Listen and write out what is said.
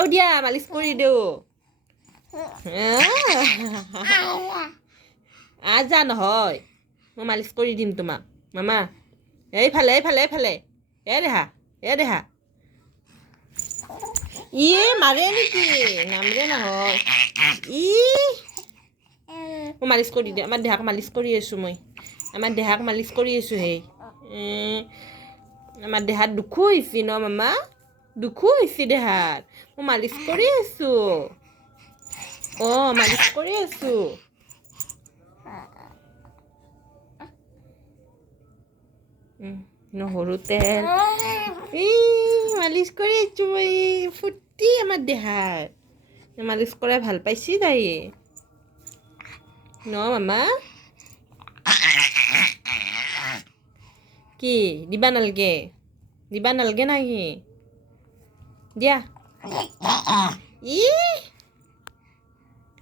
দেহাও দিয়া মালিচ কৰি দিওঁ আজা নহয় মই মালিচ কৰি দিম তোমাক মামা এইফালে দেহা মাৰে নেকি নামৰে নহয় মই মালিচ কৰি দিওঁ আমাৰ দেহাক মালিচ কৰি আছোঁ আমাৰ দেহাত দুখো হৈছে ন মামা দুখো হৈছে দেহাত মই মালিচ কৰি আছোঁ মালিচ কৰি আছোঁ নহৰু তেল মালিচ কৰি আছোঁ মই ফুৰ্তি আমাৰ দেহাত মালিচ কৰাই ভাল পাইছি তাই ন মামা কি দিবা নালগে নাকি দিয়া